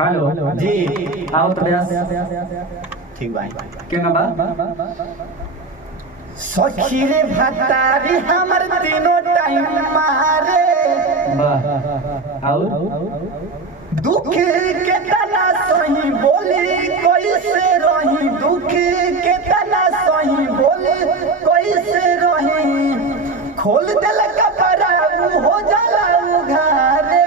Hello जी आओ तो ब्यास ठीक भाई क्या बा सखी रे भतारी हमर तीनों टाइम मारे वाह आओ दुख के तना सही बोली कैसे रही दुख के तना सही बोली कैसे रही खोल देल कपड़ा हो जाला उघारे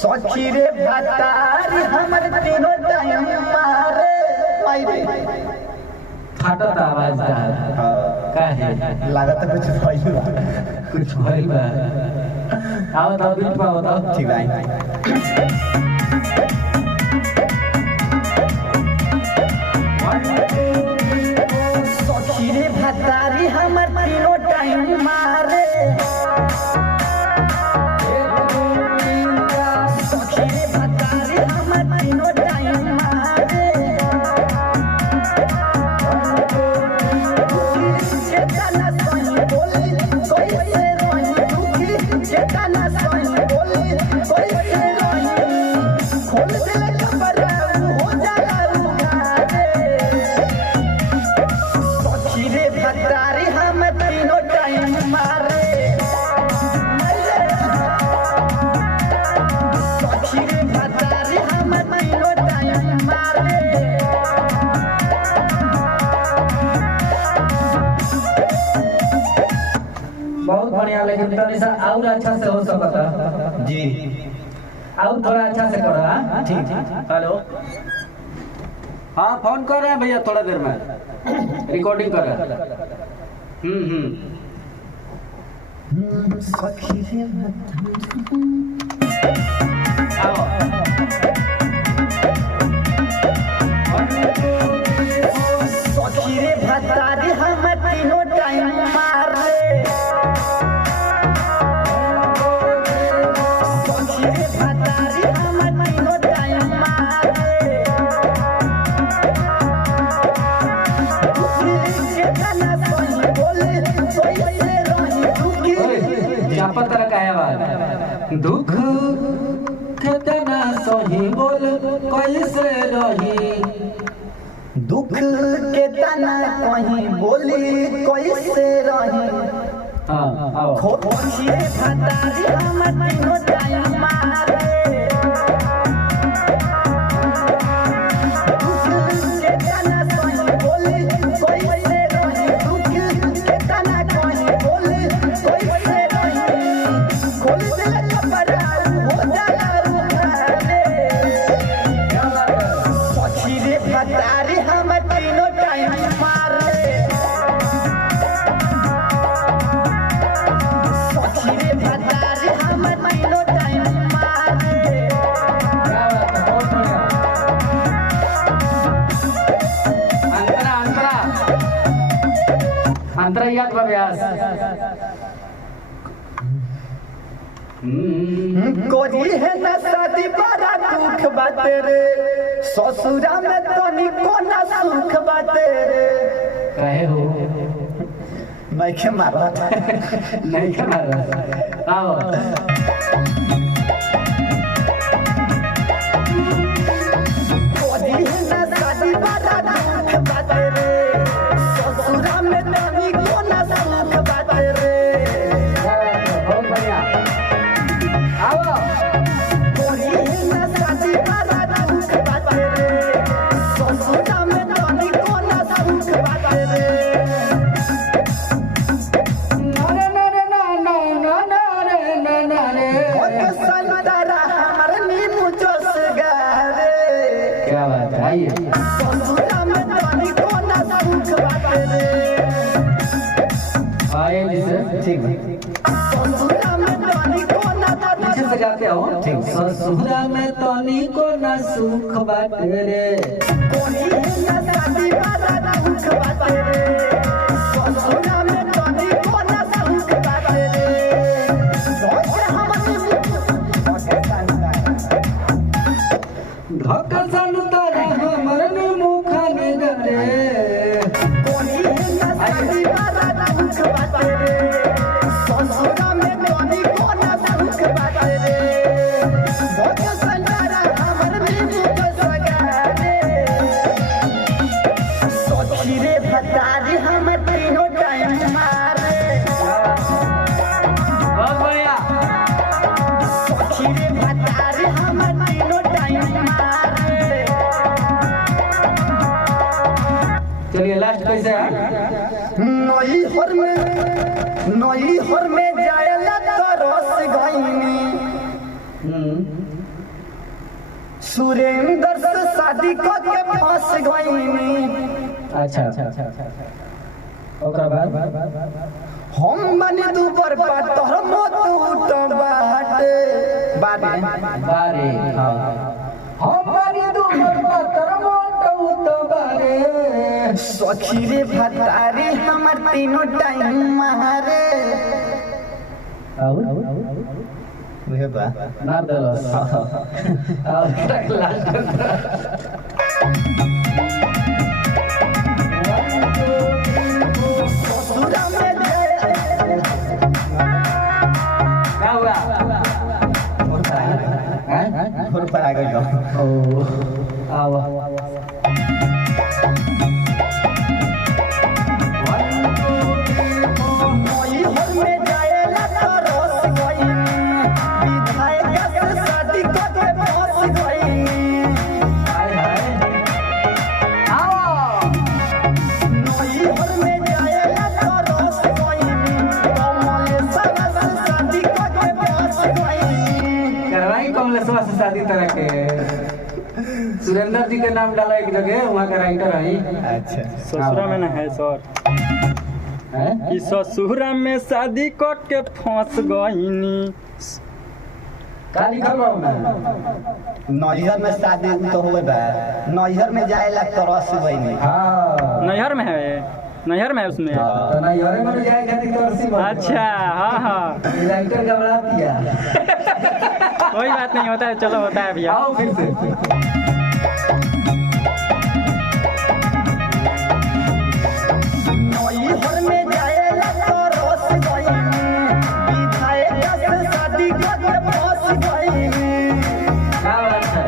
सखी रे भतारी हमर तीनों टाइम मारे मारे फाटत आवाज का है लागत कुछ भइल बा कुछ भइल बा आओ तो बीट पाओ तो ठीक भाई सखी रे भतारी हमर तीनों टाइम मारे सखी रे भतारी हमर तीनों टाइम मारे चेतना सही बोली कैसे रही दुखी चेतना सही बोली कैसे रही खोल देले कपड़ा हो जाला उघारे सखी रे भतारी हम तीनों टाइम मारे सखी रे भतारी हम तीनों टाइम मारे बहुत बढ़िया लेकिन तनी सा और अच्छा से हो सकता जी और थोड़ा अच्छा से करो हां ठीक हेलो हाँ फोन कर रहे हैं भैया थोड़ा देर में रिकॉर्डिंग कर रहे हैं सखी रे आओ सखी रे भतारी हम तीनों टाइम मारे सखी रे भतारी हम तीनों टाइम मारे चेतना सही बोले कैसे रही दुखी चापा तरह का है आवाज दुख कितना सही बोल कैसे रही दुख के तना कहीं बोली कैसे रही हाँ आओ खोखी रे भतारी हम तीनों टाइम मारे दुख के तना सही बोली कैसे रही दुख के तना कहीं बोली कैसे रही खोल देले कपड़ा हो जाला उघारे सखी रे भतारी हम तीनों टाइम मारे सखी रे भतारी हम तीनों टाइम मारे क्या बात है बहुत बढ़िया अंतरा अंतरा अंतरा याद बा व्यास कोरी है न शादी बड़ा दुख बाते रे ससुरा में तनी कोना सुख बाते रे कहे हो मैं के मारत नहीं कमा रहा आओ कोरी है न शादी बड़ा दुख बाते रे ससुरा में तनी कोना सुख बाते रे बहुत बढ़िया आओ कोरी है न शादी बड़ा दुख बाते रे ससुरा में तनी कोना सुख बाते रे संतरा हमर नींबू जोश गारे क्या बात है आइए ससुरा में तनी कोना सुख बाटे रे आइए जिसे ठीक ससुरा में तनी कोना पीछे से गाते हो ठीक। ससुरा में तनी को ना सुख बाटे रे कोनी ना शादी वाला दुख बाटे रे ससुरा में तनी कोना सुख बाटे रे सोच हमर धक्का सन तारा हमर ने मुखा ने गरे कोनी ना शादी वाला दुख बाटे रे ससुरा में तनी कोना सुख बाटे रे सोच संसारा हम हमर तीनों टाइम मारे। चलिए लास्ट कैसे है? नई हर में जायला तरस गईनी, सुरेंद्र से शादी करके फंस गईनी। अच्छा ओकरा बाद हम बने दू बर्बाद तोहर मत उठ बाटे बारे हमारी दू बर्बाद तोहर मत उठ बारे। सखी रे भतारी हमर तीनों टाइम मारे। वह बा नार दलस और लास्ट ससुरा में क्या हुआ? घर पर आ गई ओ आवा नई हर में जायला तरस गईनी, विधायक से शादी करके फंस गईनी। हाय आओ नई हर में जायला तरस गईनी, कमल से शादी करके फंस गईनी। करवाई कमलेश्वर से शादी तरह के। सुरेंद्र जी के नाम डाला एक जगह, वहाँ का राइटर है। अच्छा ससुरा में ना है सर कि ससुरा में शादी करके फंस गईनी। का लिखल बा ओमे? नैहर में शादी तो हुए बा, नैहर में जाएला तरस गईनी। हाँ नैहर में है उसमें। तो ना यारे में जाए खातिर तो रस्सी बांध। अच्छा हाँ राइटर घबरा दिया। कोई बात नहीं, होता है, चलो होता है भैया। आओ फिर से नैहर में जाएला तरस गईनी, विधायक से शादी करके फंस गईनी। क्या बात है?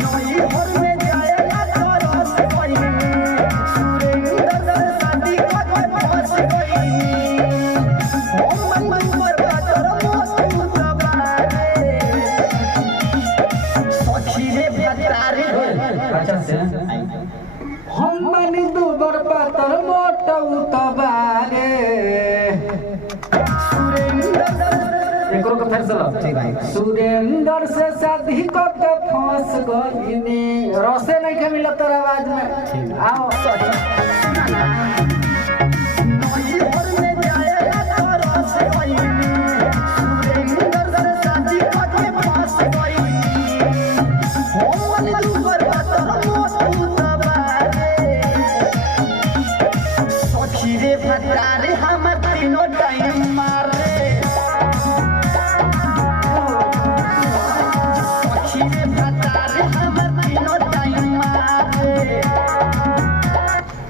नैहर में जाएला तरस गईनी, सुरेंद्र से शादी करके फंस गईनी। हम मन बर्बाद तोहर मत उठ बारे। सखी रे भतारी अच्छा से हम बनी दू बर्बाद तोहर मोट उतबारे। एकरो के फिर से लो। सुरेंद्र से शादी करके फंस गईनी। रसे नहीं के मिलत तोर आवाज में। आओ नैहर में जाएला तरस गईनी, सुरेंद्र से शादी करके फंस गईनी। हम मन तू बर्बाद तोहर मत उठ बारे। सखी रे भतारी हमर तीनों टाइम मारे। सखी रे भतारी हमर तीनों टाइम मारे।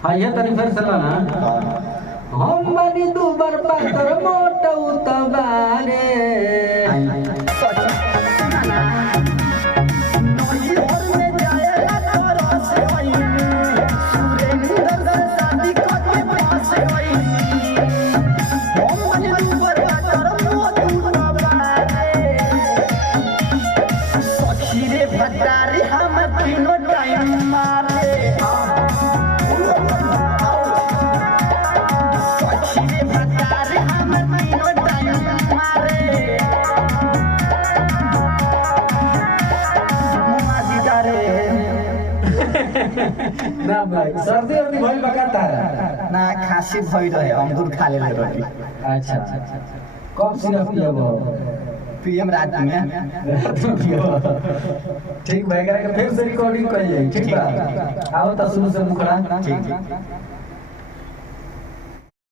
हाँ ये तनी फिर से लो ना। हम बनी दू बर्बाद तोहर मोट उतबारे। नैहर में जाएला तरस गईनी, सुरेंद्र से शादी करके फंस गईनी। हम मन तू बर्बाद तोहर मत उठ बारे। सखी रे भतारी हमर तीनों टाइम मारे। सखी रे भतारी हमर तीनों टाइम मारे। ना भाई सर्दी वर्दी भइल बकाता है। ना खांसी भई रहे, अंगूर खा ले रही। अच्छा कब सिरप पियबो? पीएम रात में। ठीक भाई, फिर से रिकॉर्डिंग कर जाए। ठीक बा, आओ तो शुरू से मुखड़ा। ठीक।